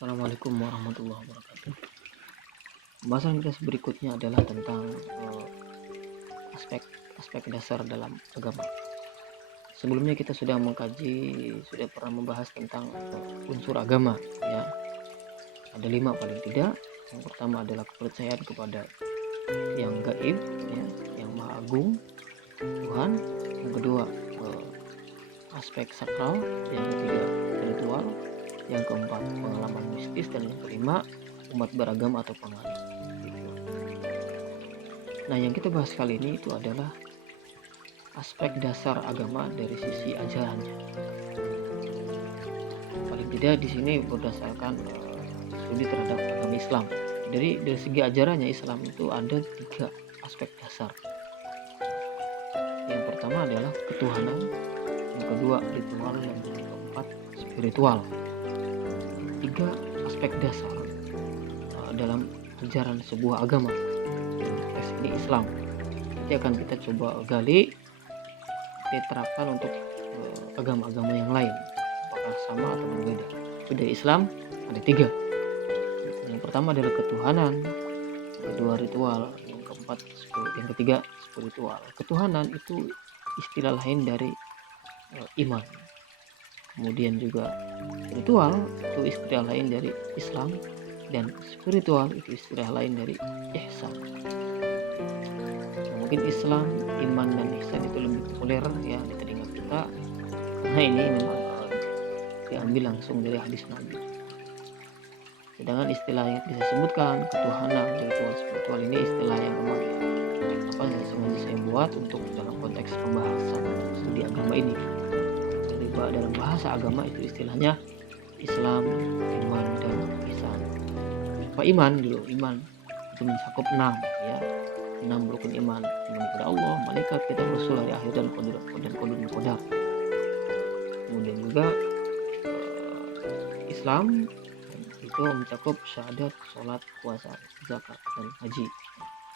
Assalamualaikum warahmatullahi wabarakatuh. Pembahasan kita berikutnya adalah tentang aspek dasar dalam agama. Sebelumnya kita sudah pernah membahas tentang unsur agama, ya. Ada 5 paling tidak. Yang pertama adalah kepercayaan kepada yang gaib, ya, yang maha agung, Tuhan. Yang kedua aspek sakral, yang ketiga ritual, yang keempat pengalaman mistis, dan yang kelima umat beragama atau penganut. Nah, yang kita bahas kali ini itu adalah aspek dasar agama dari sisi ajarannya. Paling tidak di sini berdasarkan studi terhadap agama Islam. Dari segi ajarannya, Islam itu ada 3 aspek dasar. Yang pertama adalah ketuhanan, yang kedua ritual, yang keempat spiritual. 3 aspek dasar dalam ajaran sebuah agama. Teks ini Islam. Nanti akan kita coba gali, diterapkan untuk agama-agama yang lain, apakah sama atau berbeda. Itu dari Islam ada 3. Yang pertama adalah ketuhanan, yang kedua ritual, yang ketiga spiritual. Ketuhanan itu istilah lain dari iman. Kemudian juga ritual itu istilah lain dari Islam, dan spiritual itu istilah lain dari ihsan. Nah, mungkin Islam, iman, dan ihsan itu lebih populer ya di telinga kita, karena ini memang diambil langsung dari hadis Nabi. Sedangkan istilah yang bisa sebutkan ketuhanan, ritual, spiritual ini istilah yang memang sengaja saya buat untuk dalam konteks pembahasan studi agama ini. Jadi dalam bahasa agama itu istilahnya Islam, iman, dan ihsan. Apa iman dulu? Iman itu mencakup 6, ya. 6 rukun iman kepada Allah, malaikat, kitab, rasul, hari akhir, dan qadar. Kemudian juga Islam itu mencakup syahadat, sholat, puasa, zakat, dan haji.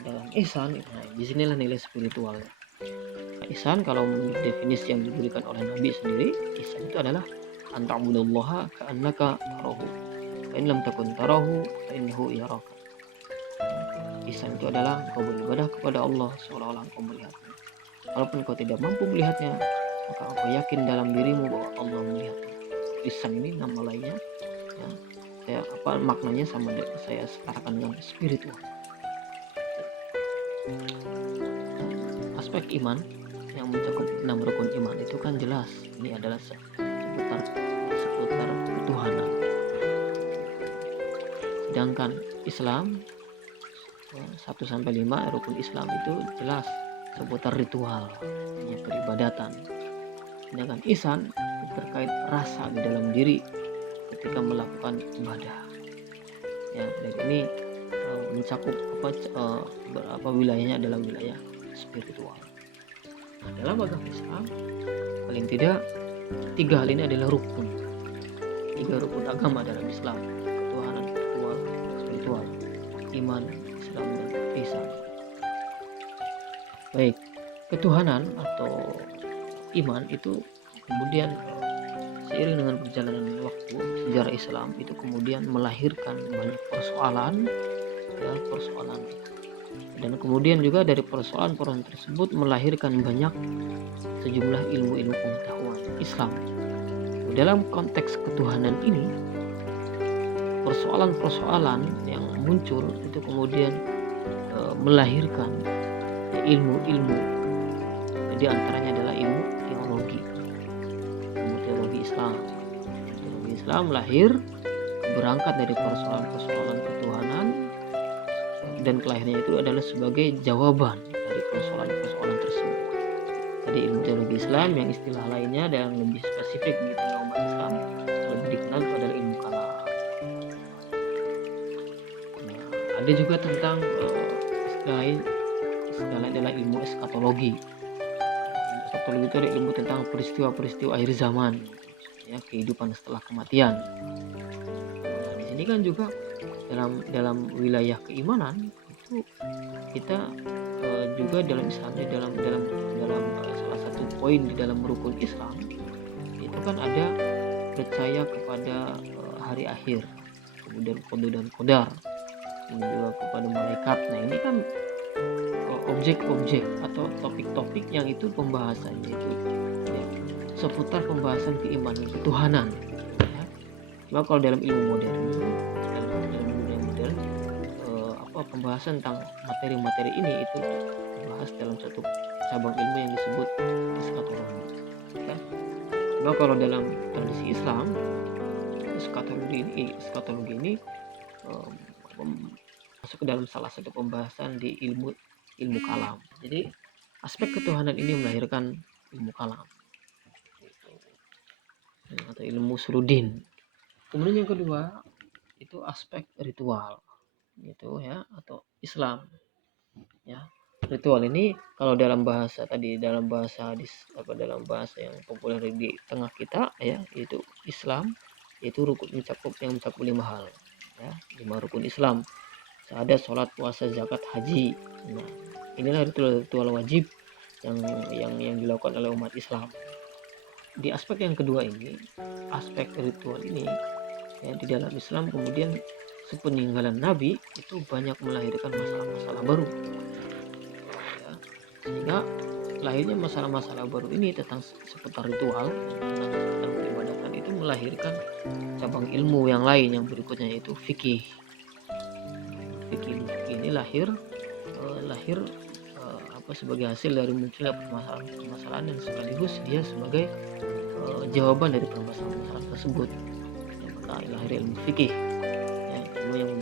Dalam ihsan, nah disinilah nilai spiritual. Nah, ihsan kalau menurut definisi yang diberikan oleh Nabi sendiri, ihsan itu adalah anta'budallaha ka'annaka tarahu, fa in lam takun tarahu fa innahu yaraka. Ihsan itu adalah engkau beribadah kepada Allah seolah-olah engkau melihatnya. Walaupun engkau tidak mampu melihatnya, maka engkau yakin dalam dirimu bahwa Allah melihatnya. Ihsan ini nama lainnya, ya. Maknanya sama saya setarakan dengan spiritual. Aspek iman yang mencakup 6 rukun iman itu kan jelas ini adalah seputar ketuhanan. Sedangkan Islam 1-5 rukun Islam itu jelas seputar ritual, peribadatan. Sedangkan ihsan terkait rasa di dalam diri ketika melakukan ibadah. Ya, dan ini mencakup berapa wilayahnya adalah wilayah spiritual. Nah, dalam agama Islam paling tidak 3 hal ini adalah rukun. 3 rukun agama dalam Islam: ketuhanan, ritual, spiritual, iman, Islam, dan ihsan. Baik, ketuhanan atau iman itu kemudian seiring dengan perjalanan waktu sejarah Islam itu kemudian melahirkan banyak persoalan, dan kemudian juga dari persoalan tersebut melahirkan banyak sejumlah ilmu-ilmu pengetahuan Islam. Dalam konteks ketuhanan ini, persoalan-persoalan yang muncul itu kemudian melahirkan ilmu-ilmu. Di antaranya adalah ilmu teologi Islam. Teologi Islam lahir berangkat dari persoalan-persoalan ketuhanan, dan kelahirannya itu adalah sebagai jawaban dari persoalan-persoalan tersebut. Jadi ilmu teologi Islam yang istilah lainnya dan lebih spesifik di tengah umat Islam lebih dikenal adalah ilmu kalam. Nah, ada juga tentang istilah lain adalah ilmu eskatologi. Eskatologi itu adalah ilmu tentang peristiwa-peristiwa akhir zaman, ya, kehidupan setelah kematian. Nah, di sini kan juga dalam wilayah keimanan itu kita juga dalam Islamnya dalam salah satu poin di dalam rukun Islam itu kan ada percaya kepada hari akhir, kemudian qada dan qadar, ini juga kepada malaikat. Nah ini kan objek-objek atau topik-topik yang itu pembahasannya itu ya, seputar pembahasan keimanan ketuhanan ya. Cuma kalau dalam ilmu modern, dalam dunia modern, pembahasan tentang materi-materi ini itu dibahas dalam satu cabang ilmu yang disebut eskatologi ya. Cuma kalau dalam tradisi Islam, eskatologi ini masuk ke dalam salah satu pembahasan di ilmu kalam. Jadi aspek ketuhanan ini melahirkan ilmu kalam atau ilmu surudin. Kemudian yang kedua itu aspek ritual gitu ya, atau Islam ya. Ritual ini kalau dalam bahasa hadis, dalam bahasa yang populer di tengah kita ya, yaitu Islam, yaitu rukun yang mencakup 5 hal ya, 5 rukun Islam. Ada sholat, puasa, zakat, haji. Nah, inilah ritual wajib yang dilakukan oleh umat Islam. Di aspek yang kedua ini, aspek ritual ini ya, di dalam Islam kemudian sepeninggalan Nabi itu banyak melahirkan masalah-masalah baru ya, sehingga lahirnya masalah-masalah baru ini tentang seputar ritual, tentang seputar peribadatan, itu melahirkan cabang ilmu yang lain yang berikutnya, yaitu fikih. Fikih ini lahir sebagai hasil dari munculnya permasalahan dan sekaligus dia sebagai jawaban dari permasalahan tersebut. Maka lahir ilmu fikih ya, ilmu yang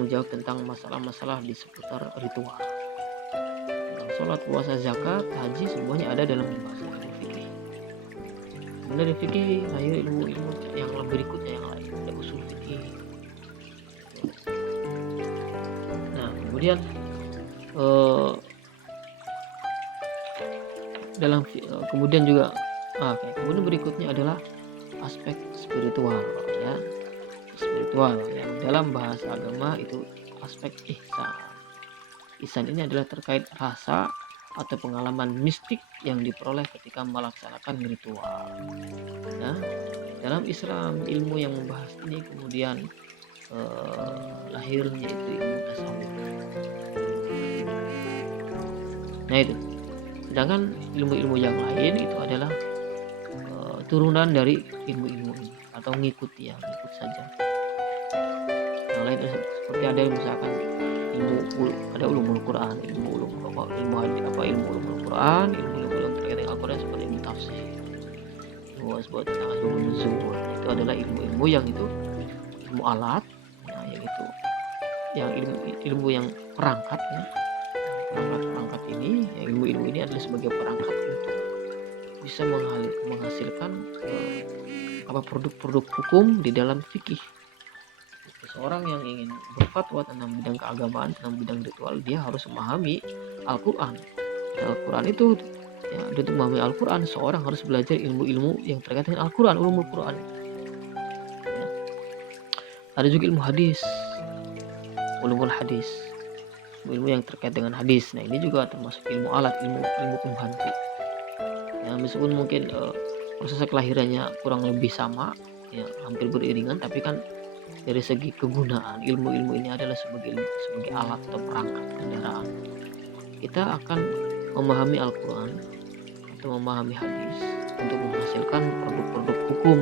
menjawab tentang masalah-masalah di seputar ritual. Tentang sholat, puasa, zakat, haji, semuanya ada dalam pembahasan ilmu fikih. Kemudian dari fikih lahir ilmu yang berikutnya yang lain, ada usul fikih. Nah kemudian kemudian juga kemudian berikutnya adalah aspek spiritual ya. Spiritual yang dalam bahasa agama itu aspek ihsan. Ihsan ini adalah terkait rasa atau pengalaman mistik yang diperoleh ketika melaksanakan ritual ya. Dalam Islam, ilmu yang membahas ini kemudian lahirnya itu ilmu tasawuf. Nah itu, sedangkan ilmu-ilmu yang lain itu adalah turunan dari ilmu-ilmu ini atau ngikut saja. Yang lain seperti ada misalkan ada ulumul Quran, ilmu ulumul Quran, ilmu yang terkait dengan Al-Quran seperti ilmu tafsir, ilmu tentang asbabun nuzul. Itu adalah ilmu-ilmu yang itu ilmu alat, yaitu yang ilmu yang perangkat ya. Perangkat ini, ilmu-ilmu ini adalah sebagai perangkat untuk bisa menghasilkan produk-produk hukum di dalam fikih. Seorang yang ingin berfatwa tentang bidang keagamaan, tentang bidang ritual, dia harus memahami Al-Quran. Al-Quran itu ya, untuk memahami Al-Quran, seorang harus belajar ilmu-ilmu yang terkait dengan Al-Quran, ulumul Quran ya. Ada juga ilmu hadis, ulumul hadis, ilmu yang terkait dengan hadis. Nah ini juga termasuk ilmu alat, ilmu pembantu ya, meskipun mungkin proses kelahirannya kurang lebih sama ya, hampir beriringan, tapi kan dari segi kegunaan ilmu-ilmu ini adalah sebagai alat atau perangkat kendaraan. Kita akan memahami Al-Quran atau memahami hadis untuk menghasilkan produk-produk hukum,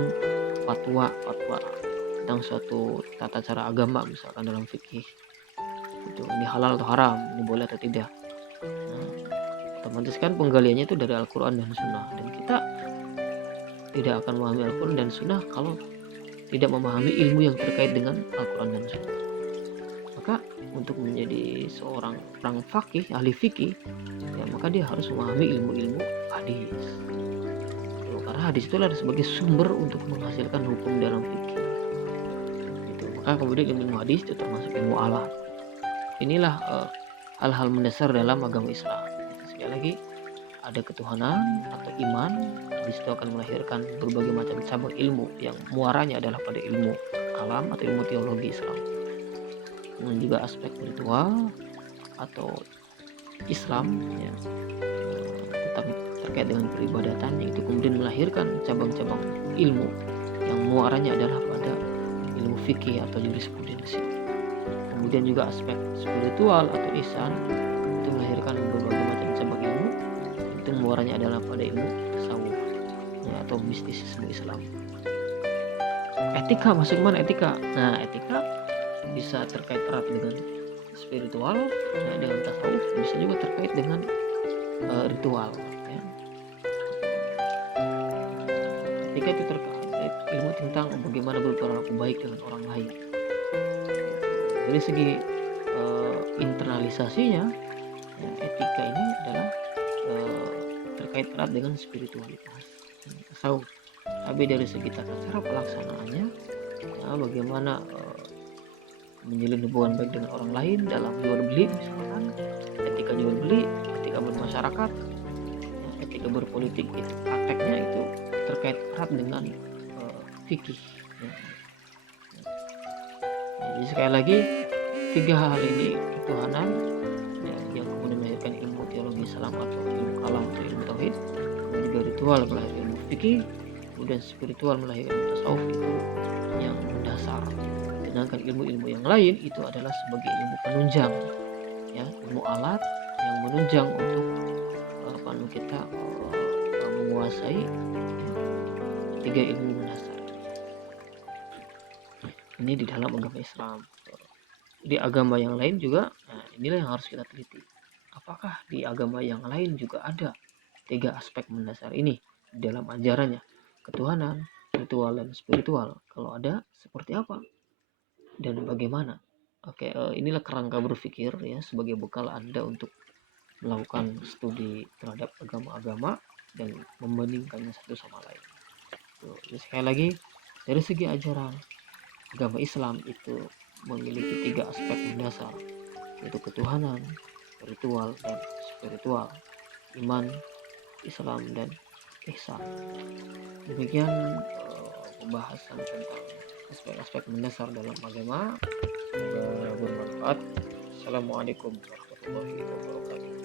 fatwa tentang suatu tata cara agama, misalkan dalam fikih itu ini halal atau haram, ini boleh atau tidak. Nah, otomatis kan penggaliannya itu dari Al-Quran dan Sunnah, dan kita tidak akan memahami Al-Quran dan Sunnah kalau tidak memahami ilmu yang terkait dengan Al-Quran dan Sunnah. Maka untuk menjadi seorang fakih, ahli fikih ya, maka dia harus memahami ilmu-ilmu hadis. Karena hadis itu adalah sebagai sumber untuk menghasilkan hukum dalam fikih. Maka kemudian ilmu hadis itu termasuk ilmu alat. Inilah hal-hal mendasar dalam agama Islam. Sekali lagi, ada ketuhanan atau iman, di situ akan melahirkan berbagai macam cabang ilmu yang muaranya adalah pada ilmu kalam atau ilmu teologi Islam. Dan juga aspek ritual atau Islam ya, tetap terkait dengan peribadatan, yaitu kemudian melahirkan cabang-cabang ilmu yang muaranya adalah pada ilmu fikih atau jurisprudensi. Kemudian juga aspek spiritual atau ihsan itu melahirkan berbagai macam cabang ilmu. Itu muaranya adalah pada ilmu tasawuf ya, atau mistisisme Islam. Etika masuk mana etika? Nah, etika bisa terkait erat dengan spiritual ya, dengan tasawuf, bisa juga terkait dengan ritual ya. Etika itu terkait ilmu tentang bagaimana berperilaku baik dengan orang lain. Dari segi internalisasinya ya, etika ini adalah terkait erat dengan spiritualitas tasawuf. Tapi dari segi tata cara pelaksanaannya ya, bagaimana menjalin hubungan baik dengan orang lain dalam jual beli, misalkan etika jual beli, etika bermasyarakat ya, etika berpolitik, itu prakteknya itu terkait erat dengan fikih ya. Jadi sekali lagi, tiga hal ini, ketuhanan ya, yang kemudian melahirkan ilmu teologi Islam atau ilmu kalam atau ilmu tauhid, kemudian juga ritual melahirkan ilmu fikih, kemudian spiritual melahirkan tasawuf, itu yang mendasar. Sedangkan ilmu-ilmu yang lain itu adalah sebagai ilmu penunjang ya, ilmu alat yang menunjang untuk kita menguasai tiga ilmu mendasar ini di dalam agama Islam. Di agama yang lain juga, nah inilah yang harus kita teliti. Apakah di agama yang lain juga ada tiga aspek mendasar ini di dalam ajarannya, ketuhanan, ritual, dan spiritual? Kalau ada, seperti apa dan bagaimana? Oke, inilah kerangka berpikir ya, sebagai bekal Anda untuk melakukan studi terhadap agama-agama dan membandingkannya satu sama lain. Jadi sekali lagi, dari segi ajaran agama Islam itu memiliki tiga aspek mendasar, yaitu ketuhanan, ritual, dan spiritual, iman, Islam, dan ihsan. Demikian pembahasan tentang aspek-aspek mendasar dalam agama. Semoga bermanfaat. Assalamualaikum warahmatullahi wabarakatuh.